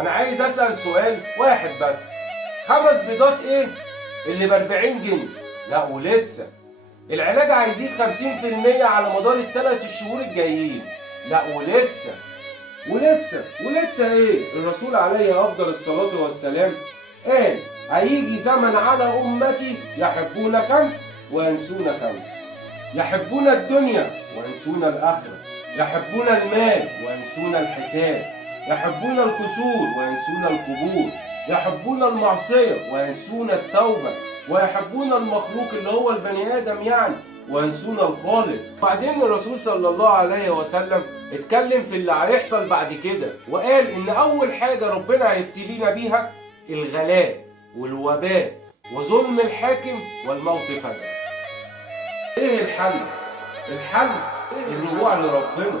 انا عايز اسأل سؤال واحد بس. 5 بيضات ايه اللي ب40 جنيه؟ لا ولسه. العلاج هيزيد 50% على مدار ال3 شهور الجايين. لا ولسه. ولسه ايه؟ الرسول عليه افضل الصلاة والسلام قال هيجي زمن على امتي يحبون 5 وينسون 5. يحبون الدنيا وينسون الاخرة، يحبون المال وينسون الحساب، يحبون القصور وينسون القبور، يحبون المعصية وينسون التوبة، ويحبون المخلوق اللي هو البني آدم يعني وينسون الخالق. بعدين الرسول صلى الله عليه وسلم اتكلم في اللي هيحصل بعد كده، وقال ان اول حاجة ربنا هيبتلينا بيها الغلاء والوباء وظلم الحاكم والموت فجأة. ايه الحل؟ الحل الرجوع لربنا.